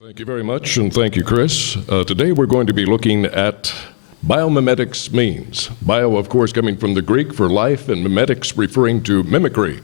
Thank you very much, and thank you, Chris. Today we're going to be looking at biomimetics means. Bio, of course, coming from the Greek for life, and mimetics referring to mimicry.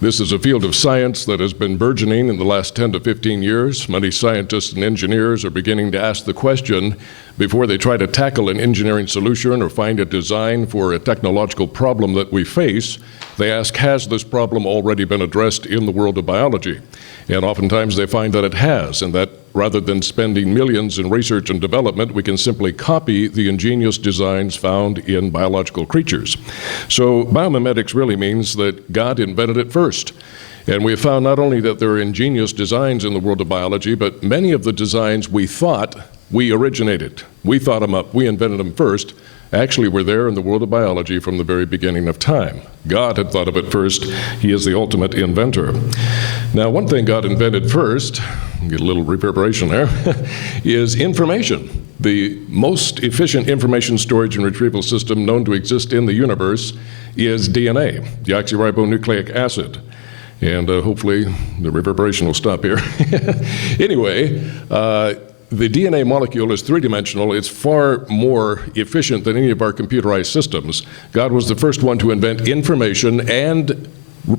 This is a field of science that has been burgeoning in the last 10 to 15 years. Many scientists and engineers are beginning to ask the question before they try to tackle an engineering solution or find a design for a technological problem that we face. They ask, has this problem already been addressed in the world of biology? And oftentimes they find that it has, and that rather than spending millions in research and development, we can simply copy the ingenious designs found in biological creatures. So biomimetics really means that God invented it first. And we have found not only that there are ingenious designs in the world of biology, but many of the designs we thought we originated. We thought them up, we invented them first. Actually, we're there in the world of biology from the very beginning of time. God had thought of it first. He is the ultimate inventor. Now, one thing God invented first, get a little reverberation there, is information. The most efficient information storage and retrieval system known to exist in the universe is DNA, deoxyribonucleic acid. And hopefully the reverberation will stop here. Anyway, the DNA molecule is three-dimensional. It's far more efficient than any of our computerized systems. God was the first one to invent information and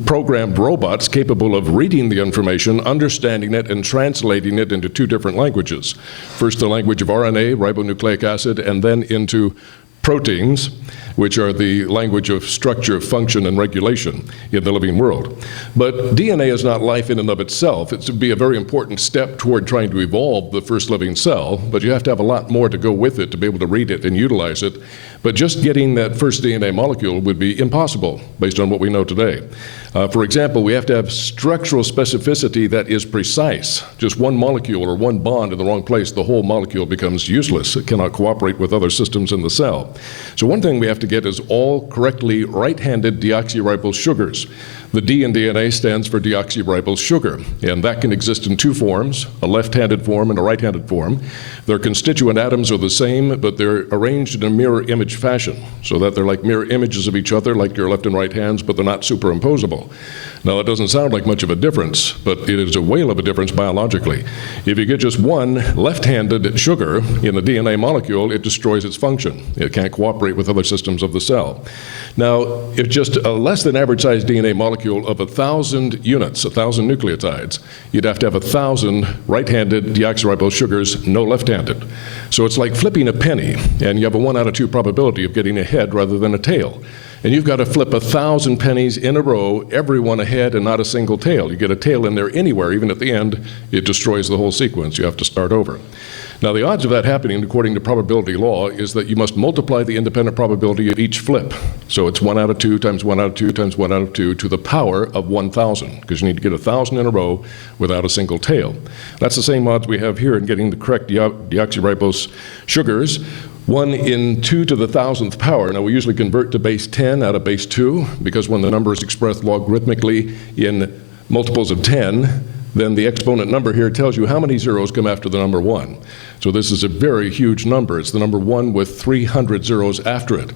programmed robots capable of reading the information, understanding it, and translating it into two different languages. First, the language of RNA, ribonucleic acid, and then into proteins, which are the language of structure, function, and regulation in the living world. But DNA is not life in and of itself. It would be a very important step toward trying to evolve the first living cell, but you have to have a lot more to go with it to be able to read it and utilize it. But just getting that first DNA molecule would be impossible based on what we know today. For example, we have to have structural specificity that is precise. Just one molecule or one bond in the wrong place, the whole molecule becomes useless. It cannot cooperate with other systems in the cell. So one thing we have to get is all correctly right-handed deoxyribose sugars. The D in DNA stands for deoxyribose sugar, and that can exist in two forms, a left-handed form and a right-handed form. Their constituent atoms are the same, but they're arranged in a mirror image fashion, so that they're like mirror images of each other, like your left and right hands, but they're not superimposable. Now, that doesn't sound like much of a difference, but it is a whale of a difference biologically. If you get just one left-handed sugar in the DNA molecule, it destroys its function. It can't cooperate with other systems of the cell. Now, if just a less than average sized DNA molecule of 1,000 units, 1,000 nucleotides, you'd have to have 1,000 right-handed deoxyribose sugars, no left-handed. So it's like flipping a penny, and you have a 1 out of 2 probability of getting a head rather than a tail. And you've got to flip 1,000 pennies in a row, every one a head and not a single tail. You get a tail in there anywhere, even at the end, it destroys the whole sequence. You have to start over. Now, the odds of that happening, according to probability law, is that you must multiply the independent probability of each flip. So it's 1 out of 2 times 1 out of 2 times 1 out of 2 to the power of 1,000, because you need to get 1,000 in a row without a single tail. That's the same odds we have here in getting the correct deoxyribose sugars. 1 in 2 to the 1,000th power. Now, we usually convert to base 10 out of base 2, because when the number is expressed logarithmically in multiples of 10, then the exponent number here tells you how many zeros come after the number 1. So this is a very huge number. It's the number 1 with 300 zeros after it.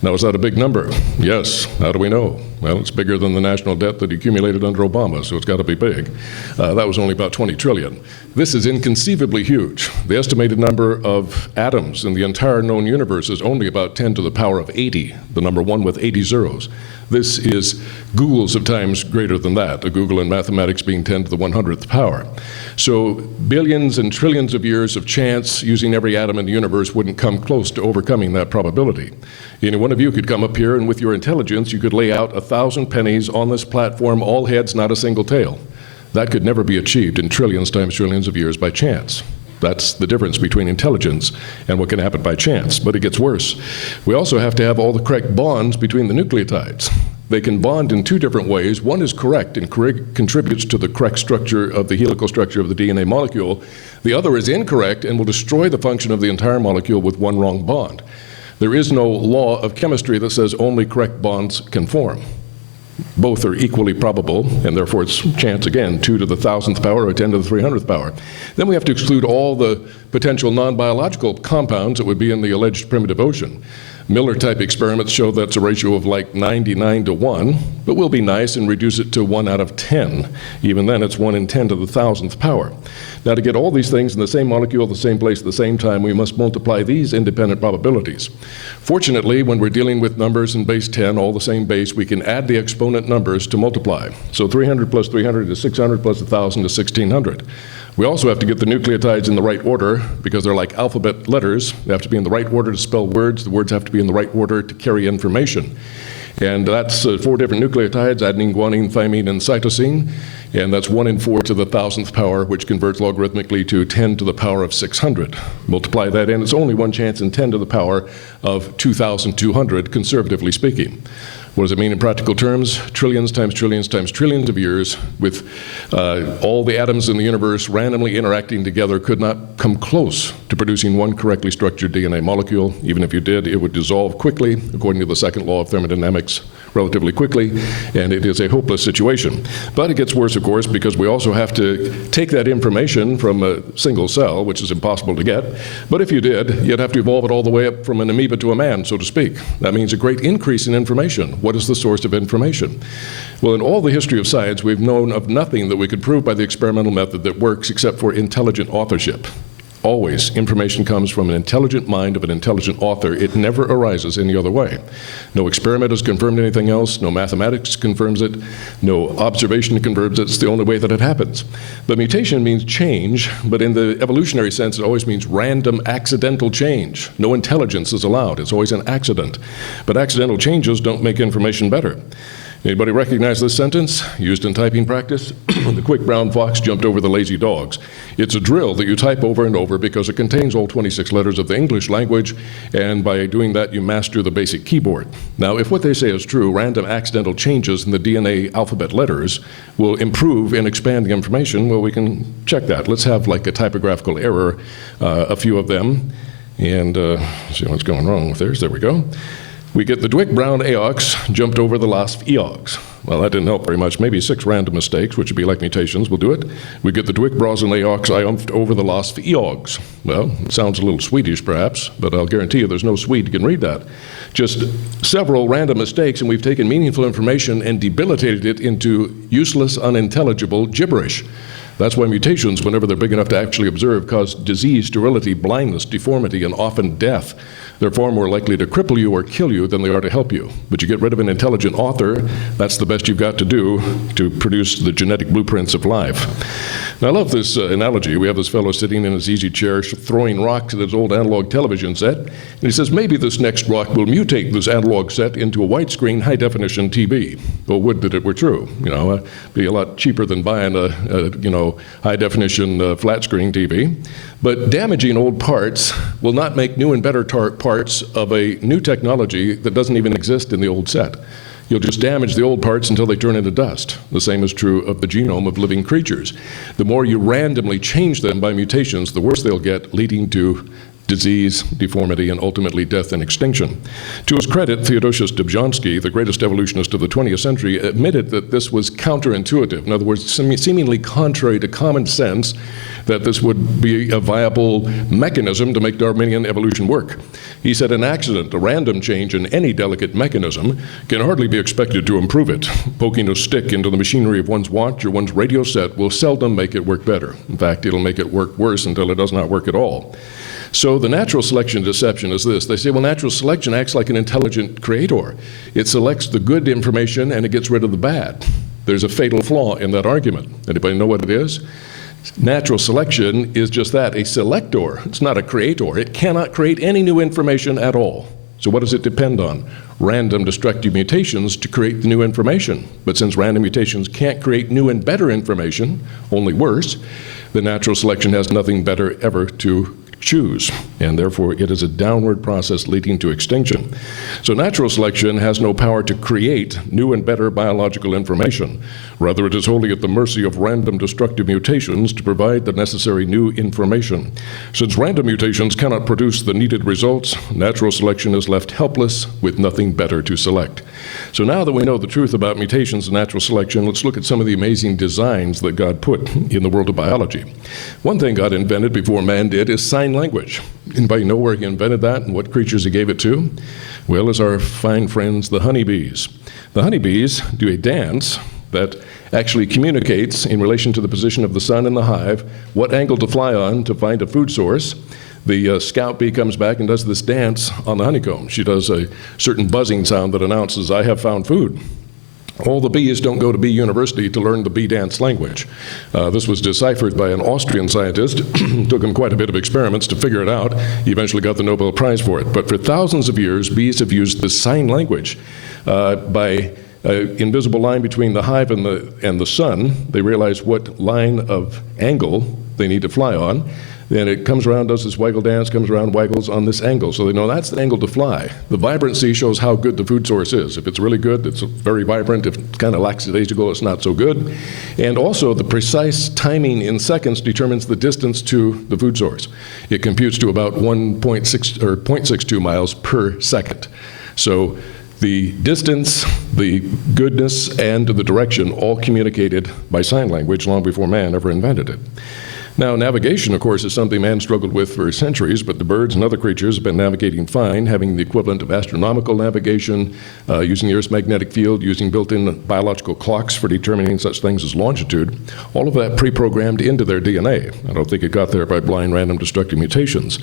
Now, is that a big number? Yes. How do we know? Well, it's bigger than the national debt that accumulated under Obama, so it's got to be big. That was only about 20 trillion. This is inconceivably huge. The estimated number of atoms in the entire known universe is only about 10 to the power of 80, the number 1 with 80 zeros. This is Googles of times greater than that, a Google in mathematics being 10 to the 100th power. So billions and trillions of years of chance using every atom in the universe wouldn't come close to overcoming that probability. Any one of you could come up here and with your intelligence, you could lay out 1,000 pennies on this platform, all heads, not a single tail. That could never be achieved in trillions times trillions of years by chance. That's the difference between intelligence and what can happen by chance, but it gets worse. We also have to have all the correct bonds between the nucleotides. They can bond in two different ways. One is correct and contributes to the correct structure of the helical structure of the DNA molecule. The other is incorrect and will destroy the function of the entire molecule with one wrong bond. There is no law of chemistry that says only correct bonds can form. Both are equally probable, and therefore it's chance again, 2 to the 1,000th power or 10 to the 300th power. Then we have to exclude all the potential non-biological compounds that would be in the alleged primitive ocean. Miller-type experiments show that's a ratio of like 99 to 1, but we'll be nice and reduce it to 1 out of 10. Even then, it's 1 in 10 to the 1,000th power. Now, to get all these things in the same molecule, the same place, at the same time, we must multiply these independent probabilities. Fortunately, when we're dealing with numbers in base 10, all the same base, we can add the exponent numbers to multiply. So 300 plus 300 is 600 plus 1,000 is 1,600. We also have to get the nucleotides in the right order because they're like alphabet letters. They have to be in the right order to spell words. The words have to be in the right order to carry information. And that's 4 different nucleotides, adenine, guanine, thymine, and cytosine. And that's 1 in 4 to the 1,000th power, which converts logarithmically to 10 to the power of 600. Multiply that in, it's only 1 chance in 10 to the power of 2,200, conservatively speaking. What does it mean in practical terms? Trillions times trillions times trillions of years with all the atoms in the universe randomly interacting together could not come close to producing one correctly structured DNA molecule. Even if you did, it would dissolve quickly, according to the second law of thermodynamics, relatively quickly, and it is a hopeless situation. But it gets worse, of course, because we also have to take that information from a single cell, which is impossible to get. But if you did, you'd have to evolve it all the way up from an amoeba to a man, so to speak. That means a great increase in information. What is the source of information? Well, in all the history of science, we've known of nothing that we could prove by the experimental method that works except for intelligent authorship. Always, information comes from an intelligent mind of an intelligent author. It never arises any other way. No experiment has confirmed anything else. No mathematics confirms it. No observation confirms it. It's the only way that it happens. But mutation means change, but in the evolutionary sense, it always means random, accidental change. No intelligence is allowed. It's always an accident. But accidental changes don't make information better. Anybody recognize this sentence? Used in typing practice? The quick brown fox jumped over the lazy dogs. It's a drill that you type over and over because it contains all 26 letters of the English language, and by doing that, you master the basic keyboard. Now, if what they say is true, random accidental changes in the DNA alphabet letters will improve and expand the information, well, we can check that. Let's have like a typographical error, a few of them, and see what's going wrong with theirs. There we go. We get the Dwick Brown Aox jumped over the last Eox. Well, that didn't help very much. Maybe 6 random mistakes, which would be like mutations, will do it. We get the Dwick Brazen Aox iumphed over the last Eogs. Well, it sounds a little Swedish perhaps, but I'll guarantee you there's no Swede who can read that. Just several random mistakes, and we've taken meaningful information and debilitated it into useless, unintelligible gibberish. That's why mutations, whenever they're big enough to actually observe, cause disease, sterility, blindness, deformity, and often death. They're far more likely to cripple you or kill you than they are to help you. But you get rid of an intelligent author, that's the best you've got to do to produce the genetic blueprints of life. Now, I love this analogy. We have this fellow sitting in his easy chair throwing rocks at his old analog television set, and he says, maybe this next rock will mutate this analog set into a widescreen, high-definition TV. Well, would that it were true. It'd be a lot cheaper than buying a high-definition flat-screen TV. But damaging old parts will not make new and better parts of a new technology that doesn't even exist in the old set. You'll just damage the old parts until they turn into dust. The same is true of the genome of living creatures. The more you randomly change them by mutations, the worse they'll get, leading to disease, deformity, and ultimately death and extinction. To his credit, Theodosius Dobzhansky, the greatest evolutionist of the 20th century, admitted that this was counterintuitive. In other words, seemingly contrary to common sense, that this would be a viable mechanism to make Darwinian evolution work. He said an accident, a random change in any delicate mechanism, can hardly be expected to improve it. Poking a stick into the machinery of one's watch or one's radio set will seldom make it work better. In fact, it'll make it work worse until it does not work at all. So the natural selection deception is this. They say, well, natural selection acts like an intelligent creator. It selects the good information and it gets rid of the bad. There's a fatal flaw in that argument. Anybody know what it is? Natural selection is just that, a selector. It's not a creator. It cannot create any new information at all. So what does it depend on? Random destructive mutations to create the new information. But since random mutations can't create new and better information, only worse, the natural selection has nothing better ever to choose, and therefore it is a downward process leading to extinction. So natural selection has no power to create new and better biological information. Rather, it is wholly at the mercy of random destructive mutations to provide the necessary new information. Since random mutations cannot produce the needed results, natural selection is left helpless with nothing better to select. So now that we know the truth about mutations and natural selection, let's look at some of the amazing designs that God put in the world of biology. One thing God invented before man did is sign language. Anybody know where he invented that and what creatures he gave it to? Well, it's our fine friends, the honeybees. The honeybees do a dance that actually communicates in relation to the position of the sun in the hive, what angle to fly on to find a food source. The scout bee comes back and does this dance on the honeycomb. She does a certain buzzing sound that announces, I have found food. All the bees don't go to bee university to learn the bee dance language. This was deciphered by an Austrian scientist. Took him quite a bit of experiments to figure it out. He eventually got the Nobel Prize for it. But for thousands of years, bees have used the sign language. By invisible line between the hive and the sun, they realize what line of angle they need to fly on. Then it comes around, does this waggle dance, comes around, waggles on this angle. So they know that's the angle to fly. The vibrancy shows how good the food source is. If it's really good, it's very vibrant. If it's kind of lackadaisical, it's not so good. And also the precise timing in seconds determines the distance to the food source. It computes to about 1.6 or 0.62 miles per second. So the distance, the goodness, and the direction all communicated by sign language long before man ever invented it. Now, navigation, of course, is something man struggled with for centuries, but the birds and other creatures have been navigating fine, having the equivalent of astronomical navigation, using the Earth's magnetic field, using built-in biological clocks for determining such things as longitude, all of that pre-programmed into their DNA. I don't think it got there by blind, random, destructive mutations.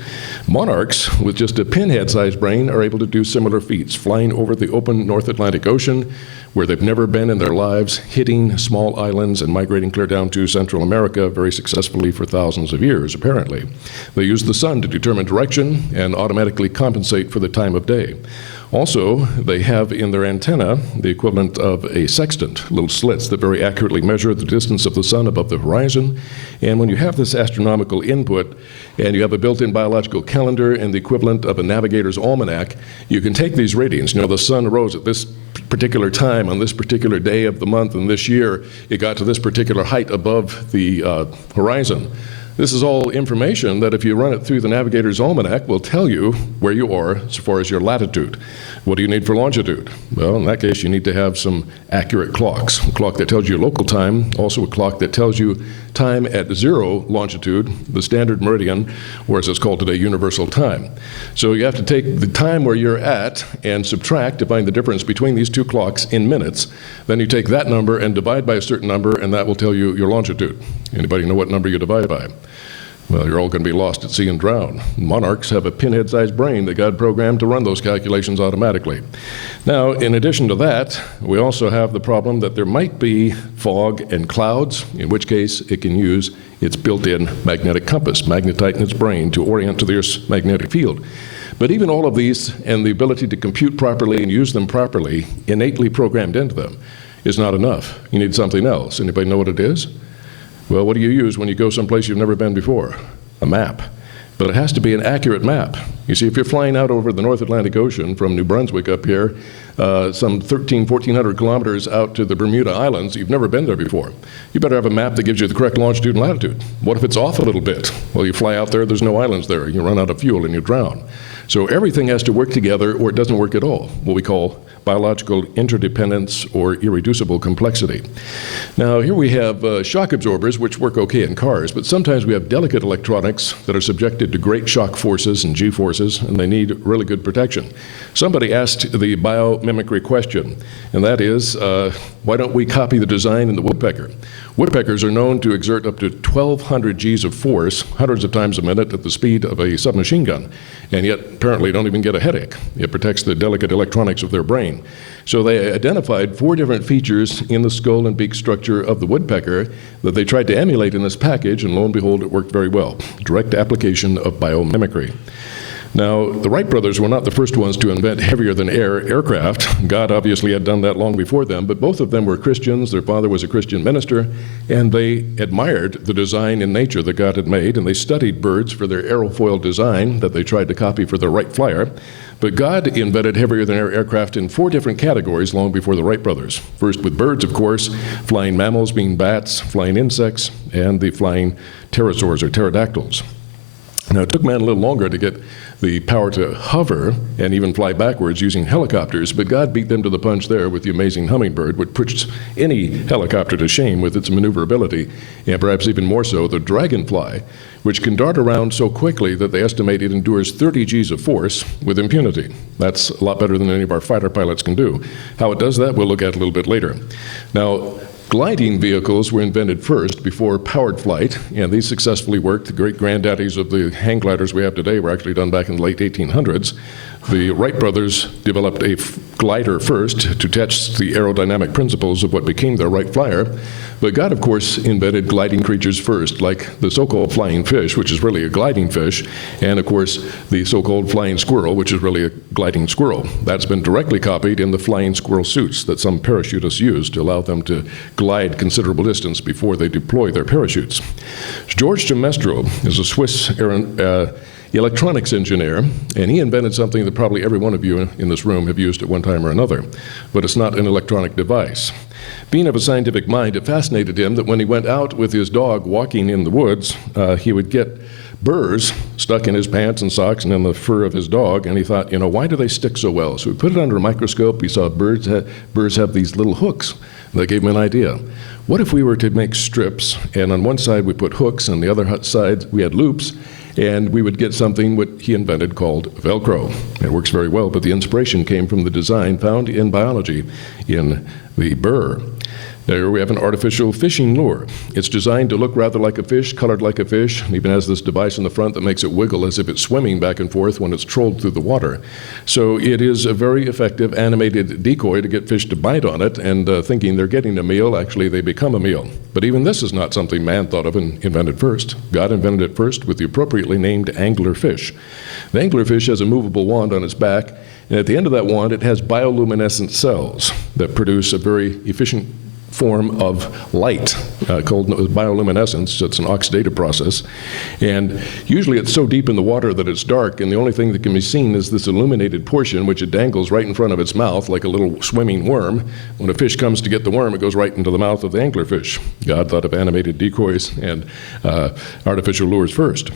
Monarchs, with just a pinhead-sized brain, are able to do similar feats, flying over the open North Atlantic Ocean, where they've never been in their lives, hitting small islands and migrating clear down to Central America very successfully for thousands of years, apparently. They use the sun to determine direction and automatically compensate for the time of day. Also, they have in their antenna the equivalent of a sextant, little slits that very accurately measure the distance of the sun above the horizon. And when you have this astronomical input and you have a built-in biological calendar and the equivalent of a navigator's almanac, you can take these readings. You know, the sun rose at this particular time on this particular day of the month, and this year it got to this particular height above the horizon. This is all information that if you run it through the navigator's almanac will tell you where you are as far as your latitude. What do you need for longitude? Well, in that case, you need to have some accurate clocks. A clock that tells you local time, also a clock that tells you time at 0 longitude, the standard meridian, or as it's called today, universal time. So you have to take the time where you're at and subtract to find the difference between these two clocks in minutes. Then you take that number and divide by a certain number, and that will tell you your longitude. Anybody know what number you divide by? Well, you're all going to be lost at sea and drown. Monarchs have a pinhead-sized brain that God programmed to run those calculations automatically. Now, in addition to that, we also have the problem that there might be fog and clouds, in which case it can use its built-in magnetic compass, magnetite in its brain, to orient to the Earth's magnetic field. But even all of these and the ability to compute properly and use them properly, innately programmed into them, is not enough. You need something else. Anybody know what it is? Well, what do you use when you go someplace you've never been before? A map. But it has to be an accurate map. You see, if you're flying out over the North Atlantic Ocean from New Brunswick up here, some 1,400 kilometers out to the Bermuda Islands, you've never been there before. You better have a map that gives you the correct longitude and latitude. What if it's off a little bit? Well, you fly out there, there's no islands there. You run out of fuel and you drown. So everything has to work together or it doesn't work at all, what we call biological interdependence or irreducible complexity. Now, here we have shock absorbers, which work okay in cars, but sometimes we have delicate electronics that are subjected to great shock forces and G-forces, and they need really good protection. Somebody asked the biomimicry question, and that is, why don't we copy the design in the woodpecker? Woodpeckers are known to exert up to 1,200 Gs of force, hundreds of times a minute at the speed of a submachine gun, and yet apparently don't even get a headache. It protects the delicate electronics of their brain. So they identified 4 different features in the skull and beak structure of the woodpecker that they tried to emulate in this package, and lo and behold, it worked very well. Direct application of biomimicry. Now, the Wright brothers were not the first ones to invent heavier-than-air aircraft. God obviously had done that long before them, but both of them were Christians. Their father was a Christian minister, and they admired the design in nature that God had made, and they studied birds for their aerofoil design that they tried to copy for their Wright Flyer. But God invented heavier-than-air aircraft in 4 different categories long before the Wright brothers. First with birds, of course, flying mammals being bats, flying insects, and the flying pterosaurs or pterodactyls. Now, it took man a little longer to get the power to hover and even fly backwards using helicopters, but God beat them to the punch there with the amazing hummingbird, which puts any helicopter to shame with its maneuverability, and perhaps even more so the dragonfly, which can dart around so quickly that they estimate it endures 30 Gs of force with impunity. That's a lot better than any of our fighter pilots can do. How it does that, we'll look at a little bit later. Now, gliding vehicles were invented first before powered flight, and these successfully worked. The great granddaddies of the hang gliders we have today were actually done back in the late 1800s. The Wright brothers developed a glider first to test the aerodynamic principles of what became their Wright Flyer. But God, of course, invented gliding creatures first, like the so-called flying fish, which is really a gliding fish, and, of course, the so-called flying squirrel, which is really a gliding squirrel. That's been directly copied in the flying squirrel suits that some parachutists use to allow them to glide considerable distance before they deploy their parachutes. George de Mestral is a Swiss electronics engineer, and he invented something that probably every one of you in this room have used at one time or another, but it's not an electronic device. Being of a scientific mind, it fascinated him that when he went out with his dog walking in the woods, he would get burrs stuck in his pants and socks and in the fur of his dog, and he thought, why do they stick so well? So he put it under a microscope. He saw birds have these little hooks. That gave him an idea. What if we were to make strips, and on one side we put hooks, and the other side we had loops, and we would get something what he invented called Velcro. It works very well, but the inspiration came from the design found in biology in the burr. There we have an artificial fishing lure. It's designed to look rather like a fish, colored like a fish, and even has this device in the front that makes it wiggle as if it's swimming back and forth when it's trolled through the water. So it is a very effective animated decoy to get fish to bite on it, and thinking they're getting a meal, actually they become a meal. But even this is not something man thought of and invented first. God invented it first with the appropriately named anglerfish. The anglerfish has a movable wand on its back, and at the end of that wand it has bioluminescent cells that produce a very efficient form of light called bioluminescence. It's an oxidative process, and usually it's so deep in the water that it's dark, and the only thing that can be seen is this illuminated portion which it dangles right in front of its mouth like a little swimming worm. When a fish comes to get the worm, it goes right into the mouth of the anglerfish. God thought of animated decoys and artificial lures first.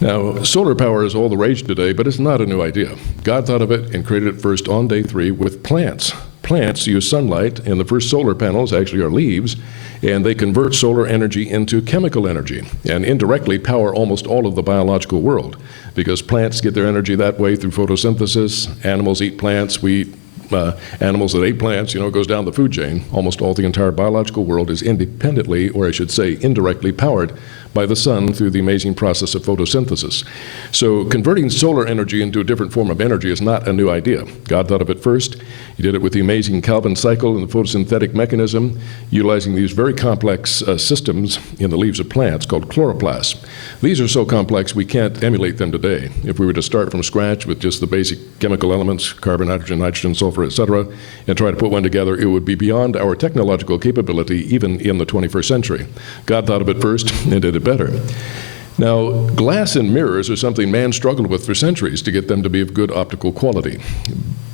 Now, solar power is all the rage today, but it's not a new idea. God thought of it and created it first on day 3 with plants. Plants use sunlight, and the first solar panels actually are leaves, and they convert solar energy into chemical energy and indirectly power almost all of the biological world, because plants get their energy that way through photosynthesis. Animals eat plants. We eat animals that ate plants, goes down the food chain. Almost all the entire biological world is independently, or I should say indirectly, powered by the sun through the amazing process of photosynthesis. So converting solar energy into a different form of energy is not a new idea. God thought of it first. He did it with the amazing Calvin cycle and the photosynthetic mechanism, utilizing these very complex systems in the leaves of plants called chloroplasts. These are so complex we can't emulate them today. If we were to start from scratch with just the basic chemical elements, carbon, nitrogen, nitrogen, sulfur, etc., and try to put one together, it would be beyond our technological capability even in the 21st century. God thought of it first and did it better. Now, glass and mirrors are something man struggled with for centuries to get them to be of good optical quality.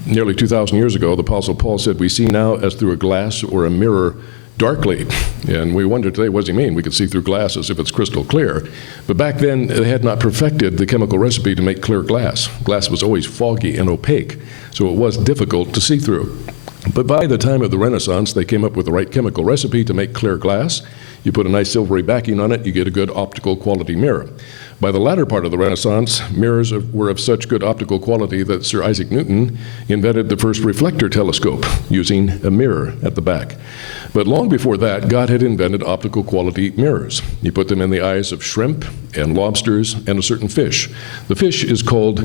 Nearly 2,000 years ago, the Apostle Paul said, "We see now as through a glass or a mirror darkly." And we wonder today, what does he mean? We can see through glass as if it's crystal clear. But back then, they had not perfected the chemical recipe to make clear glass. Glass was always foggy and opaque, so it was difficult to see through. But by the time of the Renaissance, they came up with the right chemical recipe to make clear glass. You put a nice silvery backing on it, you get a good optical quality mirror. By the latter part of the Renaissance, mirrors were of such good optical quality that Sir Isaac Newton invented the first reflector telescope using a mirror at the back. But long before that, God had invented optical quality mirrors. He put them in the eyes of shrimp and lobsters and a certain fish. The fish is called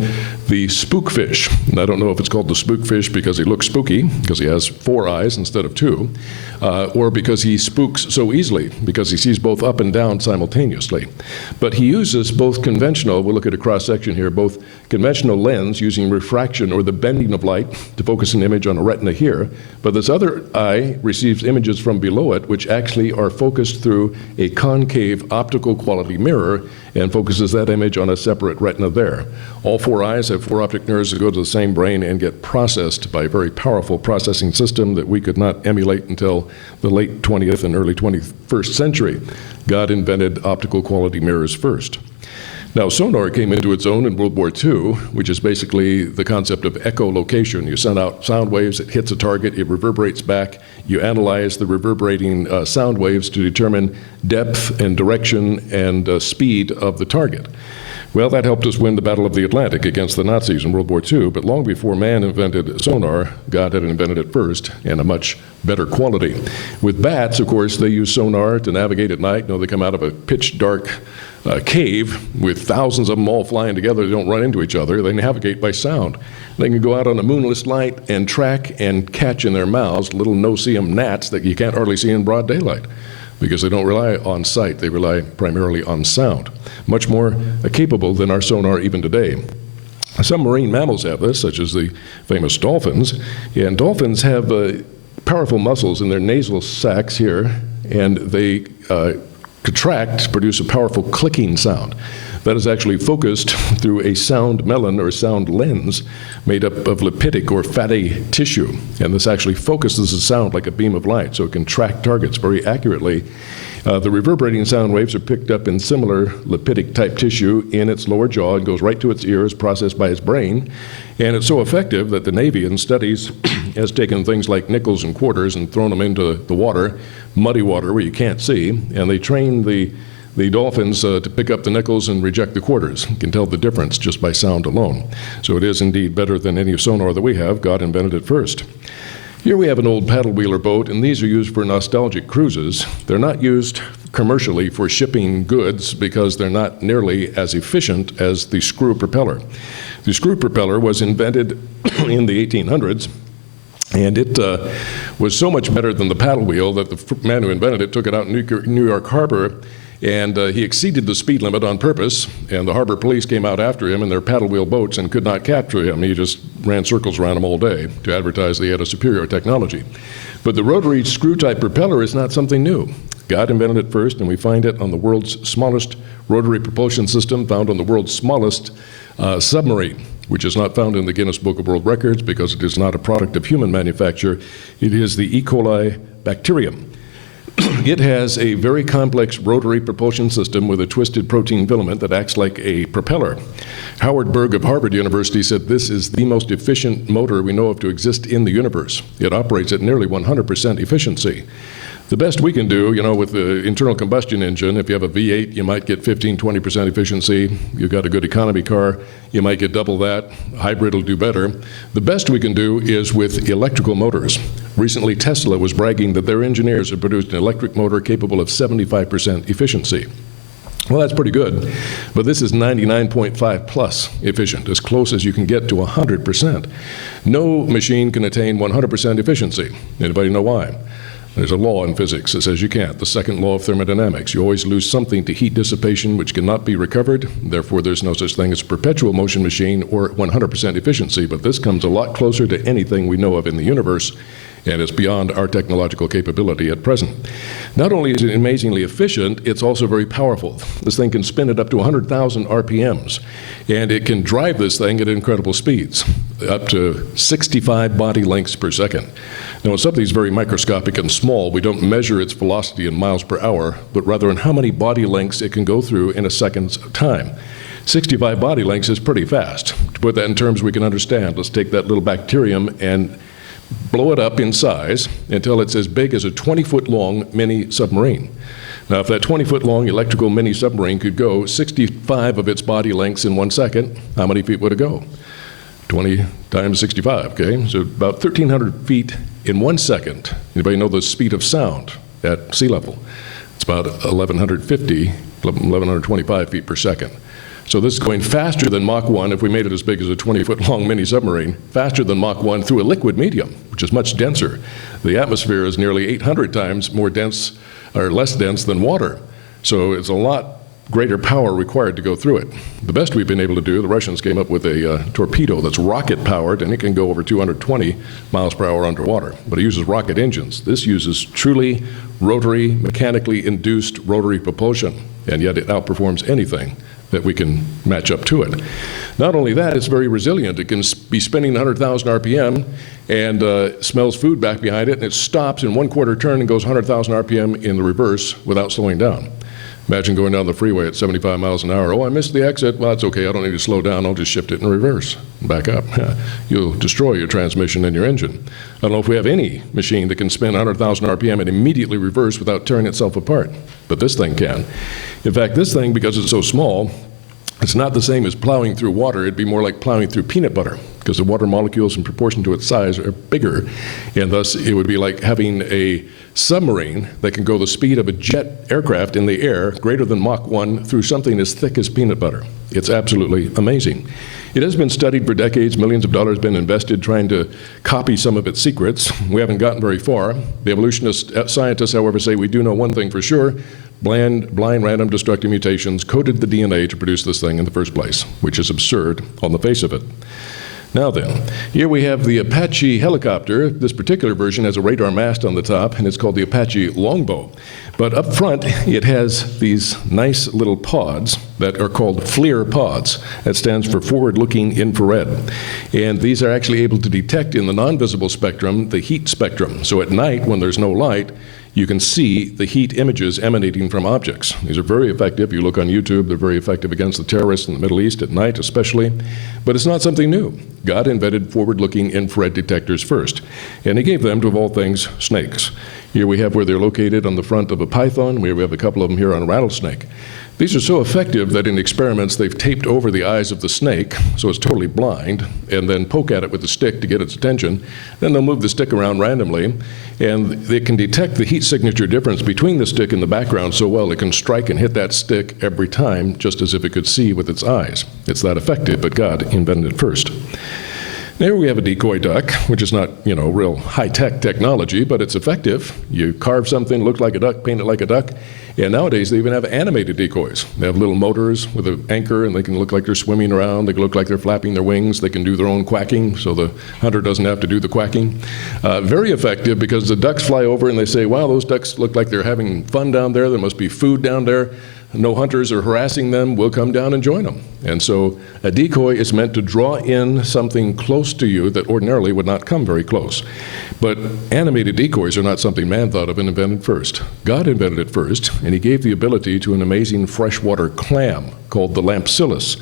the spookfish. And I don't know if it's called the spookfish because he looks spooky, because he has 4 eyes instead of 2, or because he spooks so easily, because he sees both up and down simultaneously. But he uses both conventional, we'll look at a cross-section here, both conventional lens using refraction or the bending of light to focus an image on a retina here, but this other eye receives images from below it which actually are focused through a concave optical quality mirror and focuses that image on a separate retina there. All 4 eyes have 4 optic nerves that go to the same brain and get processed by a very powerful processing system that we could not emulate until the late 20th and early 21st century. God invented optical quality mirrors first. Now, sonar came into its own in World War II, which is basically the concept of echolocation. You send out sound waves, it hits a target, it reverberates back. You analyze the reverberating sound waves to determine depth and direction and speed of the target. Well, that helped us win the Battle of the Atlantic against the Nazis in World War II, but long before man invented sonar, God had invented it first, and a much better quality. With bats, of course, they use sonar to navigate at night. You know, they come out of a pitch dark cave with thousands of them all flying together. They don't run into each other. They navigate by sound. They can go out on a moonless night and track and catch in their mouths little no-see-em gnats that you can't hardly see in broad daylight, because they don't rely on sight, they rely primarily on sound. Much more capable than our sonar even today. Some marine mammals have this, such as the famous dolphins, and dolphins have powerful muscles in their nasal sacs here, and they contract to produce a powerful clicking sound. That is actually focused through a sound melon or sound lens made up of lipidic or fatty tissue. And this actually focuses the sound like a beam of light, so it can track targets very accurately. The reverberating sound waves are picked up in similar lipidic type tissue in its lower jaw and goes right to its ears, processed by its brain. And it's so effective that the Navy in studies has taken things like nickels and quarters and thrown them into the water, muddy water where you can't see, and they train the dolphins to pick up the nickels and reject the quarters. You can tell the difference just by sound alone. So it is indeed better than any sonar that we have. God invented it first. Here we have an old paddle wheeler boat, and these are used for nostalgic cruises. They're not used commercially for shipping goods because they're not nearly as efficient as the screw propeller. The screw propeller was invented in the 1800s, and it was so much better than the paddle wheel that the man who invented it took it out in New York Harbor, and he exceeded the speed limit on purpose, and the harbor police came out after him in their paddle wheel boats and could not capture him. He just ran circles around him all day to advertise that he had a superior technology. But the rotary screw-type propeller is not something new. God invented it first, and we find it on the world's smallest rotary propulsion system, found on the world's smallest submarine, which is not found in the Guinness Book of World Records because it is not a product of human manufacture. It is the E. coli bacterium. It has a very complex rotary propulsion system with a twisted protein filament that acts like a propeller. Howard Berg of Harvard University said this is the most efficient motor we know of to exist in the universe. It operates at nearly 100% efficiency. The best we can do, with the internal combustion engine, if you have a V8, you might get 15–20% efficiency. You've got a good economy car, you might get double that. Hybrid will do better. The best we can do is with electrical motors. Recently, Tesla was bragging that their engineers have produced an electric motor capable of 75% efficiency. Well, that's pretty good, but this is 99.5 plus efficient, as close as you can get to 100%. No machine can attain 100% efficiency. Anybody know why? There's a law in physics that says you can't, the second law of thermodynamics. You always lose something to heat dissipation, which cannot be recovered. Therefore, there's no such thing as a perpetual motion machine or 100% efficiency. But this comes a lot closer to anything we know of in the universe, and it's beyond our technological capability at present. Not only is it amazingly efficient, it's also very powerful. This thing can spin at up to 100,000 RPMs, and it can drive this thing at incredible speeds, up to 65 body lengths per second. Now, when something's very microscopic and small, we don't measure its velocity in miles per hour, but rather in how many body lengths it can go through in a second's time. 65 body lengths is pretty fast. To put that in terms we can understand, let's take that little bacterium and blow it up in size until it's as big as a 20-foot long mini submarine. Now, if that 20-foot long electrical mini submarine could go 65 of its body lengths in 1 second, how many feet would it go? 20 times 65, okay? So about 1,300 feet in 1 second. Anybody know the speed of sound at sea level? It's about 1,125 feet per second. So this is going faster than Mach 1 if we made it as big as a 20-foot long mini submarine, faster than Mach 1 through a liquid medium, which is much denser. The atmosphere is nearly 800 times more dense or less dense than water. So it's a lot greater power required to go through it. The best we've been able to do, the Russians came up with a torpedo that's rocket powered, and it can go over 220 miles per hour underwater, but it uses rocket engines. This uses truly rotary, mechanically induced rotary propulsion, and yet it outperforms anything that we can match up to it. Not only that, it's very resilient. It can be spinning 100,000 RPM and smells food back behind it, and it stops in 1/4 turn and goes 100,000 RPM in the reverse without slowing down. Imagine going down the freeway at 75 miles an hour. Oh, I missed the exit. Well, it's okay. I don't need to slow down. I'll just shift it in reverse and back up. You'll destroy your transmission and your engine. I don't know if we have any machine that can spin 100,000 RPM and immediately reverse without tearing itself apart, but this thing can. In fact, this thing, because it's so small, it's not the same as plowing through water. It'd be more like plowing through peanut butter, because the water molecules in proportion to its size are bigger, and thus it would be like having a submarine that can go the speed of a jet aircraft in the air greater than Mach 1 through something as thick as peanut butter. It's absolutely amazing. It has been studied for decades. Millions of dollars have been invested trying to copy some of its secrets. We haven't gotten very far. The evolutionist scientists, however, say we do know one thing for sure. Blind random destructive mutations coded the DNA to produce this thing in the first place, which is absurd on the face of it. Now then, here we have the Apache Helicopter. This particular version has a radar mast on the top, and it's called the Apache Longbow. But up front, it has these nice little pods that are called FLIR pods. That stands for forward-looking infrared. And these are actually able to detect in the non-visible spectrum the heat spectrum. So at night, when there's no light, you can see the heat images emanating from objects. These are very effective. You look on YouTube, they're very effective against the terrorists in the Middle East at night especially. But it's not something new. God invented forward-looking infrared detectors first, and he gave them to, of all things, snakes. Here we have where they're located on the front of a python. We have a couple of them here on a rattlesnake. These are so effective that in experiments they've taped over the eyes of the snake so it's totally blind, and then poke at it with a stick to get its attention. Then they'll move the stick around randomly, and they can detect the heat signature difference between the stick and the background so well it can strike and hit that stick every time just as if it could see with its eyes. It's that effective, but God invented it first. There we have a decoy duck, which is not, real high-tech technology, but it's effective. You carve something, look like a duck, paint it like a duck, and nowadays they even have animated decoys. They have little motors with an anchor, and they can look like they're swimming around. They can look like they're flapping their wings. They can do their own quacking, so the hunter doesn't have to do the quacking. Very effective because the ducks fly over and they say, wow, those ducks look like they're having fun down there. There must be food down there. No hunters are harassing them. We'll come down and join them. And so a decoy is meant to draw in something close to you that ordinarily would not come very close. But animated decoys are not something man thought of and invented first. God invented it first, and he gave the ability to an amazing freshwater clam called the lampsilus.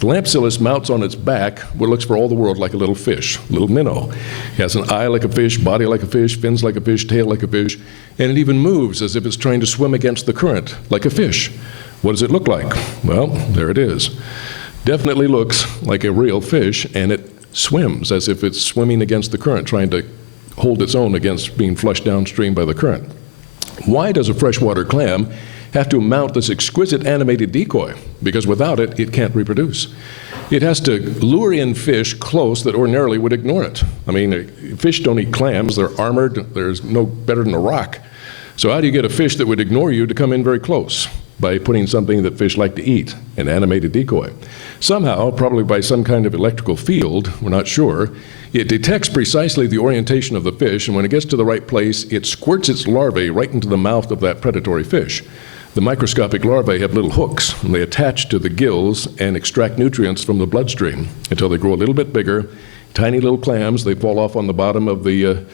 The lampsilus mounts on its back what looks for all the world like a little fish, a little minnow. It has an eye like a fish, body like a fish, fins like a fish, tail like a fish, and it even moves as if it's trying to swim against the current like a fish. What does it look like? Well, there it is. Definitely looks like a real fish, and it swims as if it's swimming against the current, trying to hold its own against being flushed downstream by the current. Why does a freshwater clam have to mount this exquisite animated decoy? Because without it, it can't reproduce. It has to lure in fish close that ordinarily would ignore it. I mean, fish don't eat clams. They're armored. There's no better than a rock. So how do you get a fish that would ignore you to come in very close? By putting something that fish like to eat, an animated decoy. Somehow, probably by some kind of electrical field, we're not sure, it detects precisely the orientation of the fish, and when it gets to the right place, it squirts its larvae right into the mouth of that predatory fish. The microscopic larvae have little hooks, and they attach to the gills and extract nutrients from the bloodstream until they grow a little bit bigger. Tiny little clams, they fall off on the bottom of the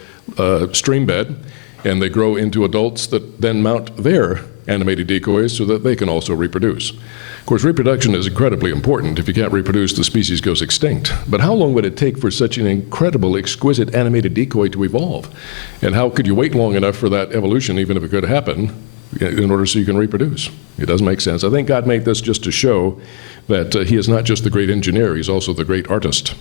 stream bed, and they grow into adults that then mount their animated decoys so that they can also reproduce. Of course, reproduction is incredibly important. If you can't reproduce, the species goes extinct. But how long would it take for such an incredible, exquisite animated decoy to evolve? And how could you wait long enough for that evolution, even if it could happen, in order so you can reproduce? It doesn't make sense. I think God made this just to show that he is not just the great engineer, he's also the great artist.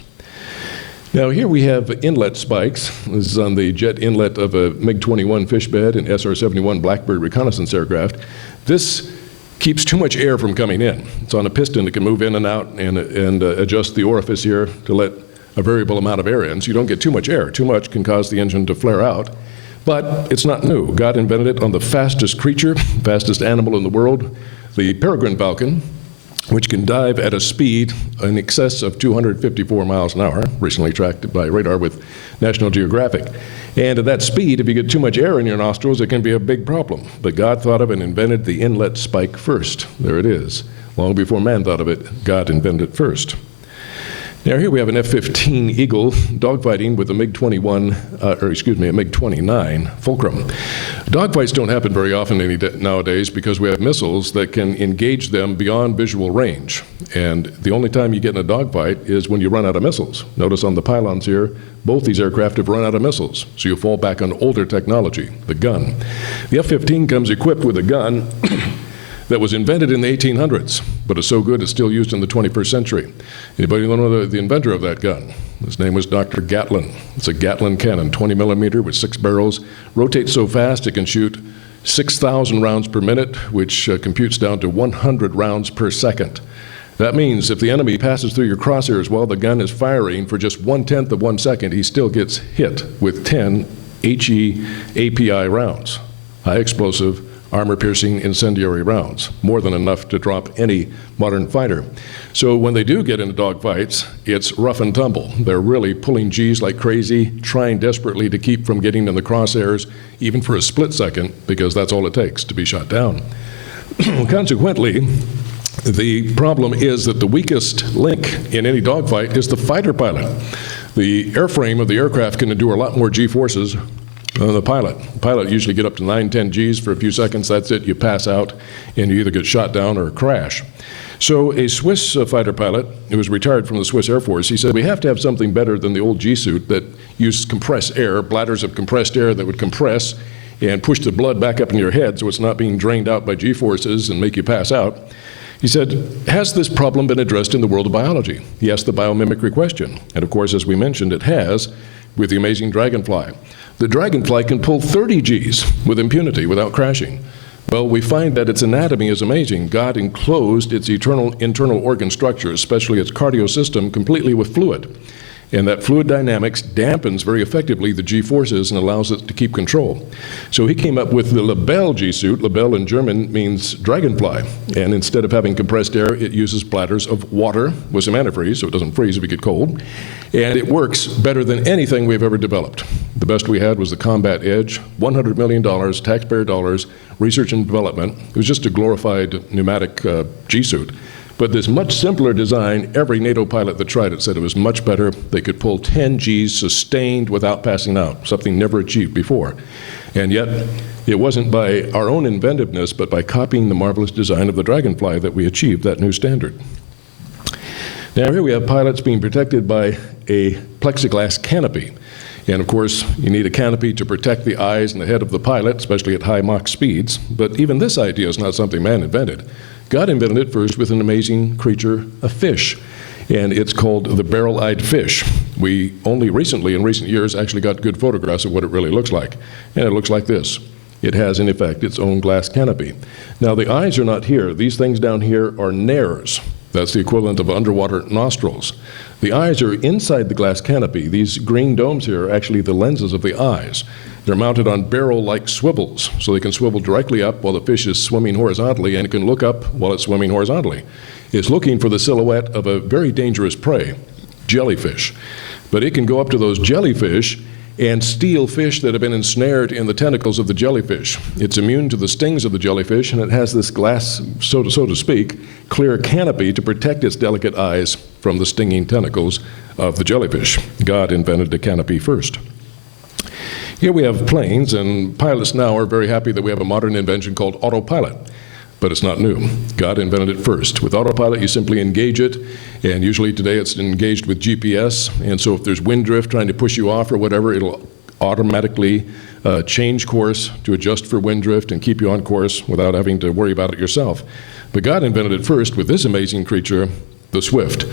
Now here we have inlet spikes. This is on the jet inlet of a MiG-21 fish bed and SR-71 Blackbird reconnaissance aircraft. This keeps too much air from coming in. It's on a piston that can move in and out and adjust the orifice here to let a variable amount of air in, so you don't get too much air. Too much can cause the engine to flare out. But it's not new. God invented it on the fastest creature, fastest animal in the world, the Peregrine Falcon, which can dive at a speed in excess of 254 miles an hour, recently tracked by radar with National Geographic. And at that speed, if you get too much air in your nostrils, it can be a big problem. But God thought of and invented the inlet spike first. There it is. Long before man thought of it, God invented it first. Now here we have an F-15 Eagle dogfighting with a a MiG-29 Fulcrum. Dogfights don't happen very often nowadays because we have missiles that can engage them beyond visual range. And the only time you get in a dogfight is when you run out of missiles. Notice on the pylons here, both these aircraft have run out of missiles, so you fall back on older technology, the gun. The F-15 comes equipped with a gun that was invented in the 1800s, but is so good it's still used in the 21st century. Anybody know the inventor of that gun? His name was Dr. Gatlin. It's a Gatlin cannon, 20 millimeter with 6 barrels, rotates so fast it can shoot 6,000 rounds per minute, which computes down to 100 rounds per second. That means if the enemy passes through your crosshairs while the gun is firing for just 1/10 of 1 second, he still gets hit with 10 HE API rounds, high explosive, armor-piercing incendiary rounds, more than enough to drop any modern fighter. So when they do get into dogfights, it's rough and tumble. They're really pulling G's like crazy, trying desperately to keep from getting in the crosshairs, even for a split second, because that's all it takes to be shot down. Consequently, the problem is that the weakest link in any dogfight is the fighter pilot. The airframe of the aircraft can endure a lot more G-forces than the pilot. The pilot usually get up to 9-10 Gs for a few seconds. That's it. You pass out, and you either get shot down or crash. So a Swiss fighter pilot who was retired from the Swiss Air Force, he said, we have to have something better than the old G-suit that used compressed air, bladders of compressed air that would compress and push the blood back up in your head so it's not being drained out by G-forces and make you pass out. He said, has this problem been addressed in the world of biology? He asked the biomimicry question. And of course, as we mentioned, it has with the amazing dragonfly. The dragonfly can pull 30 Gs with impunity without crashing. Well, we find that its anatomy is amazing. God enclosed its internal organ structure, especially its cardio system, completely with fluid. And that fluid dynamics dampens very effectively the G-forces and allows it to keep control. So he came up with the Lebel G-suit. Lebel in German means dragonfly. And instead of having compressed air, it uses bladders of water with some antifreeze, so it doesn't freeze if you get cold. And it works better than anything we've ever developed. The best we had was the Combat Edge, $100 million, taxpayer dollars, research and development. It was just a glorified pneumatic G-suit. But this much simpler design, every NATO pilot that tried it said it was much better. They could pull 10 Gs sustained without passing out, something never achieved before. And yet, it wasn't by our own inventiveness, but by copying the marvelous design of the Dragonfly that we achieved that new standard. Now here we have pilots being protected by a plexiglass canopy. And of course, you need a canopy to protect the eyes and the head of the pilot, especially at high Mach speeds. But even this idea is not something man invented. God invented it first with an amazing creature, a fish, and it's called the barrel-eyed fish. We only recently, in recent years, actually got good photographs of what it really looks like, and it looks like this. It has, in effect, its own glass canopy. Now, the eyes are not here. These things down here are nares. That's the equivalent of underwater nostrils. The eyes are inside the glass canopy. These green domes here are actually the lenses of the eyes. They're mounted on barrel-like swivels, so they can swivel directly up while the fish is swimming horizontally, and it can look up while it's swimming horizontally. It's looking for the silhouette of a very dangerous prey, jellyfish. But it can go up to those jellyfish and steal fish that have been ensnared in the tentacles of the jellyfish. It's immune to the stings of the jellyfish, and it has this glass, so to speak, clear canopy to protect its delicate eyes from the stinging tentacles of the jellyfish. God invented the canopy first. Here we have planes, and pilots now are very happy that we have a modern invention called autopilot. But it's not new. God invented it first. With autopilot, you simply engage it, and usually today it's engaged with GPS, and so if there's wind drift trying to push you off or whatever, it'll automatically change course to adjust for wind drift and keep you on course without having to worry about it yourself. But God invented it first with this amazing creature, the Swift.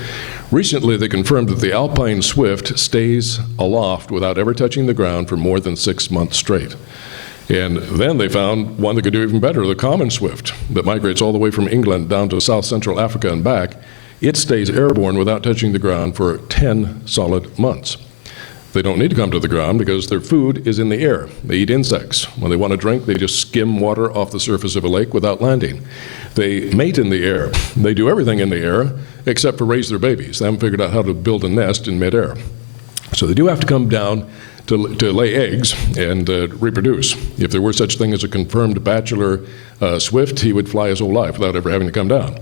Recently, they confirmed that the Alpine Swift stays aloft without ever touching the ground for more than 6 months straight. And then they found one that could do even better, the common swift, that migrates all the way from England down to South Central Africa and back. It stays airborne without touching the ground for 10 solid months. They don't need to come to the ground because their food is in the air. They eat insects. When they want to drink, they just skim water off the surface of a lake without landing. They mate in the air. They do everything in the air except for raise their babies. They haven't figured out how to build a nest in midair. So they do have to come down to lay eggs and reproduce. If there were such thing as a confirmed bachelor Swift, he would fly his whole life without ever having to come down.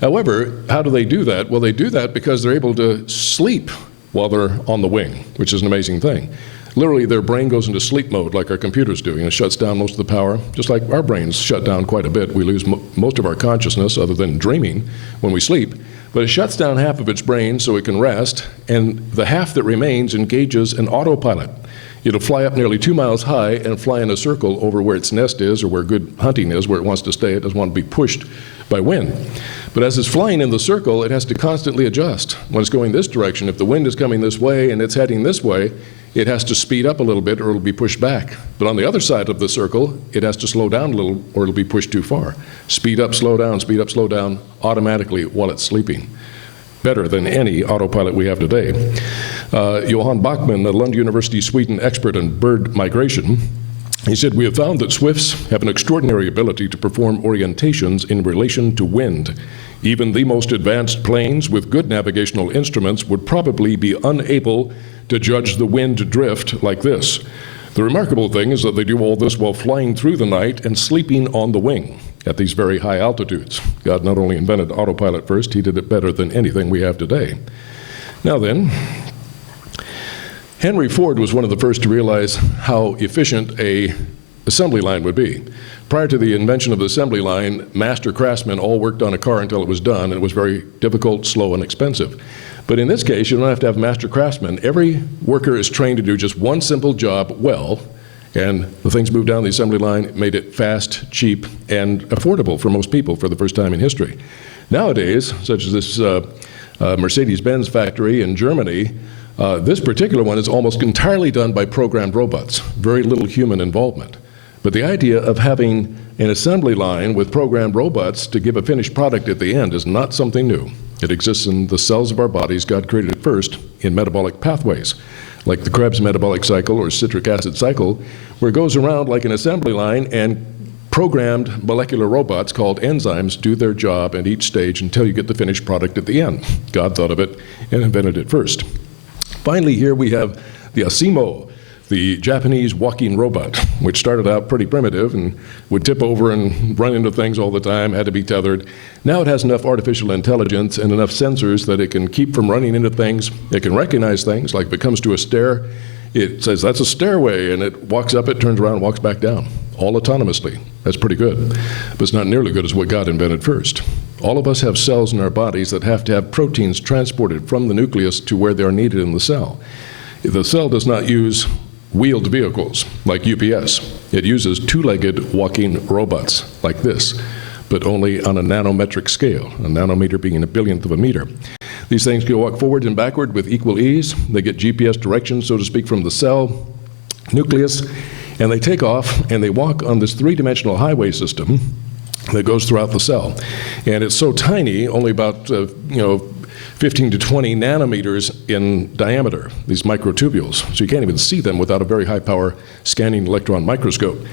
However, how do they do that? Well, they do that because they're able to sleep while they're on the wing, which is an amazing thing. Literally, their brain goes into sleep mode like our computers do, and it shuts down most of the power, just like our brains shut down quite a bit. We lose most of our consciousness, other than dreaming, when we sleep. But it shuts down half of its brain so it can rest, and the half that remains engages an autopilot. It'll fly up nearly 2 miles high and fly in a circle over where its nest is or where good hunting is, where it wants to stay. It doesn't want to be pushed by wind. But as it's flying in the circle, it has to constantly adjust. When it's going this direction, if the wind is coming this way and it's heading this way, it has to speed up a little bit or it'll be pushed back. But on the other side of the circle, it has to slow down a little or it'll be pushed too far. Speed up, slow down automatically while it's sleeping. Better than any autopilot we have today. Johan Bachmann, a Lund University Sweden expert in bird migration, he said, "We have found that swifts have an extraordinary ability to perform orientations in relation to wind. Even the most advanced planes with good navigational instruments would probably be unable to judge the wind drift like this. The remarkable thing is that they do all this while flying through the night and sleeping on the wing at these very high altitudes." God not only invented autopilot first, he did it better than anything we have today. Now then, Henry Ford was one of the first to realize how efficient a assembly line would be. Prior to the invention of the assembly line, master craftsmen all worked on a car until it was done, and it was very difficult, slow, and expensive. But in this case, you don't have to have master craftsmen. Every worker is trained to do just one simple job well, and the things moved down the assembly line, made it fast, cheap, and affordable for most people for the first time in history. Nowadays, such as this Mercedes-Benz factory in Germany, this particular one is almost entirely done by programmed robots, very little human involvement. But the idea of having an assembly line with programmed robots to give a finished product at the end is not something new. It exists in the cells of our bodies. God created it first in metabolic pathways, like the Krebs metabolic cycle or citric acid cycle, where it goes around like an assembly line, and programmed molecular robots called enzymes do their job at each stage until you get the finished product at the end. God thought of it and invented it first. Finally, here we have the Asimo, the Japanese walking robot, which started out pretty primitive and would tip over and run into things all the time, had to be tethered. Now it has enough artificial intelligence and enough sensors that it can keep from running into things. It can recognize things, like if it comes to a stair, it says, "That's a stairway," and it walks up it, turns around, and walks back down, all autonomously. That's pretty good, but it's not nearly good as what God invented first. All of us have cells in our bodies that have to have proteins transported from the nucleus to where they are needed in the cell. The cell does not use wheeled vehicles like UPS. It uses two-legged walking robots like this, but only on a nanometric scale, a nanometer being a billionth of a meter. These things can walk forward and backward with equal ease. They get GPS directions, so to speak, from the cell nucleus, and they take off and they walk on this three-dimensional highway system that goes throughout the cell. And it's so tiny, only about 15 to 20 nanometers in diameter, these microtubules. So you can't even see them without a very high power scanning electron microscope.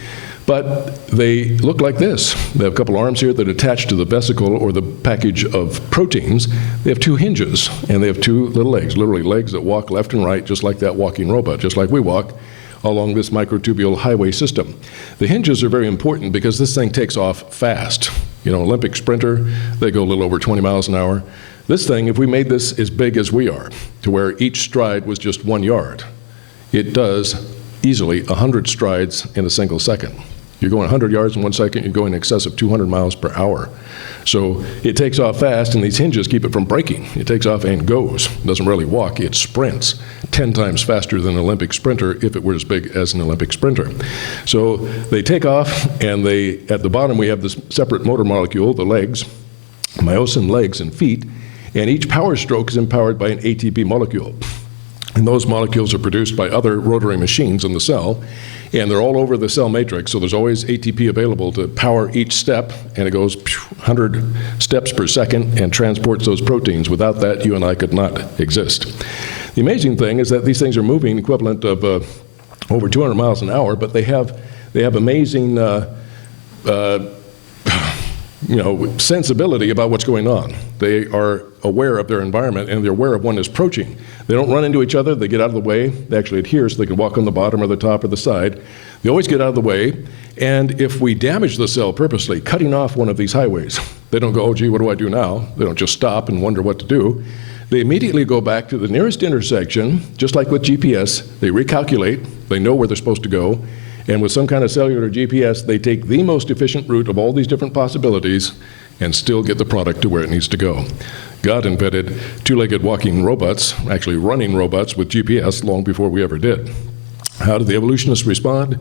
But they look like this. They have a couple arms here that attach to the vesicle or the package of proteins. They have two hinges, and they have two little legs, literally legs that walk left and right, just like that walking robot, just like we walk along this microtubule highway system. The hinges are very important because this thing takes off fast. You know, Olympic sprinter, they go a little over 20 miles an hour. This thing, if we made this as big as we are, to where each stride was just 1 yard, it does easily 100 strides in a single second. You're going 100 yards in 1 second, you're going in excess of 200 miles per hour. So it takes off fast, and these hinges keep it from breaking. It takes off and goes. It doesn't really walk, it sprints 10 times faster than an Olympic sprinter if it were as big as an Olympic sprinter. So they take off, and at the bottom we have this separate motor molecule, the legs, myosin legs and feet, and each power stroke is empowered by an ATP molecule. And those molecules are produced by other rotary machines in the cell, and they're all over the cell matrix, so there's always ATP available to power each step, and it goes 100 steps per second and transports those proteins. Without that, you and I could not exist. The amazing thing is that these things are moving equivalent of over 200 miles an hour, but they have amazing sensibility about what's going on. They are aware of their environment, and they're aware of one is approaching. They don't run into each other. They get out of the way. They actually adhere so they can walk on the bottom or the top or the side. They always get out of the way. And if we damage the cell purposely, cutting off one of these highways, they don't go, oh, gee, what do I do now? They don't just stop and wonder what to do. They immediately go back to the nearest intersection, just like with GPS. They recalculate. They know where they're supposed to go. And with some kind of cellular GPS, they take the most efficient route of all these different possibilities and still get the product to where it needs to go. God invented two-legged walking robots, actually running robots with GPS long before we ever did. How did the evolutionists respond?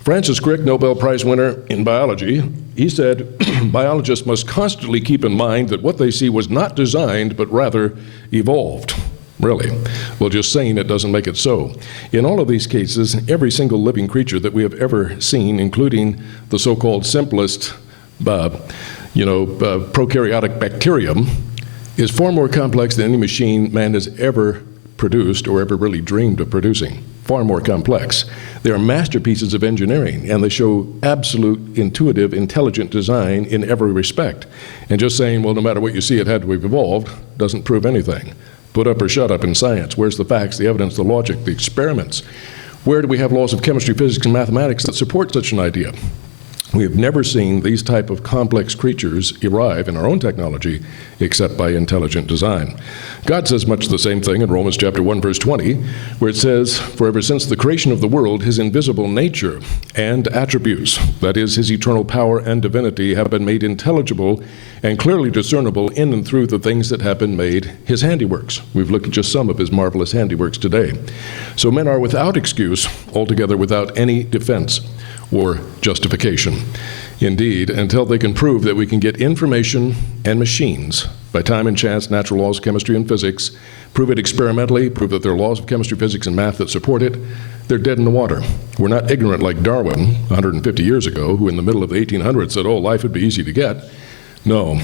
Francis Crick, Nobel Prize winner in biology, he said, biologists must constantly keep in mind that what they see was not designed, but rather evolved. Really? Well, just saying it doesn't make it so. In all of these cases, every single living creature that we have ever seen, including the so-called simplest, prokaryotic bacterium, is far more complex than any machine man has ever produced or ever really dreamed of producing. Far more complex. They are masterpieces of engineering, and they show absolute, intuitive, intelligent design in every respect. And just saying, well, no matter what you see, it had to have evolved, doesn't prove anything. Put up or shut up in science. Where's the facts, the evidence, the logic, the experiments? Where do we have laws of chemistry, physics, and mathematics that support such an idea? We have never seen these type of complex creatures arrive in our own technology except by intelligent design. God says much the same thing in Romans chapter 1, verse 20, where it says, for ever since the creation of the world, his invisible nature and attributes, that is, his eternal power and divinity, have been made intelligible and clearly discernible in and through the things that have been made, his handiworks. We've looked at just some of his marvelous handiworks today. So men are without excuse, altogether without any defense or justification. Indeed, until they can prove that we can get information and machines by time and chance, natural laws of chemistry and physics, prove it experimentally, prove that there are laws of chemistry, physics, and math that support it, they're dead in the water. We're not ignorant like Darwin 150 years ago, who in the middle of the 1800s said, oh, life would be easy to get. No.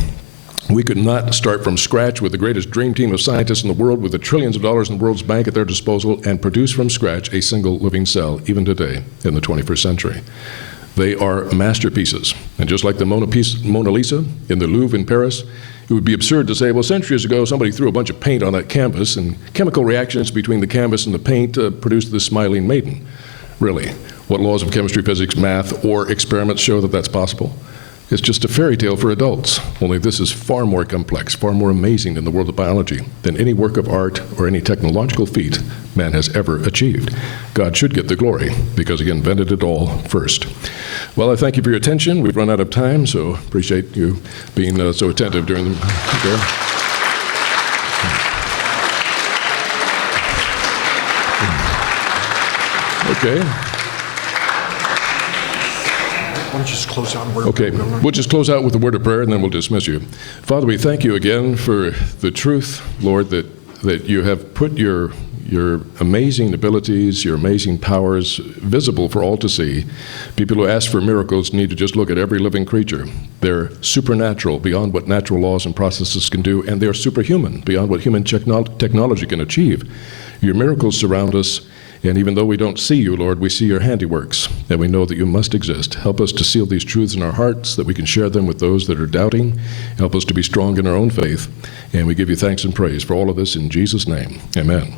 We could not start from scratch with the greatest dream team of scientists in the world with the trillions of dollars in the world's bank at their disposal and produce from scratch a single living cell, even today in the 21st century. They are masterpieces. And just like the Mona Lisa in the Louvre in Paris, it would be absurd to say, well, centuries ago, somebody threw a bunch of paint on that canvas, and chemical reactions between the canvas and the paint produced this smiling maiden. Really, what laws of chemistry, physics, math, or experiments show that that's possible? It's just a fairy tale for adults, only this is far more complex, far more amazing in the world of biology than any work of art or any technological feat man has ever achieved. God should get the glory because he invented it all first. Well, I thank you for your attention. We've run out of time, so appreciate you being so attentive during the day. Okay. Why don't you just close out in a word of prayer? Okay, we'll just close out with a word of prayer and then we'll dismiss you. Father, we thank you again for the truth, Lord, that you have put your amazing abilities, your amazing powers visible for all to see. People who ask for miracles need to just look at every living creature. They're supernatural, beyond what natural laws and processes can do, and they're superhuman, beyond what human technology can achieve. Your miracles surround us. And even though we don't see you, Lord, we see your handiworks, and we know that you must exist. Help us to seal these truths in our hearts, that we can share them with those that are doubting. Help us to be strong in our own faith. And we give you thanks and praise for all of this in Jesus' name. Amen.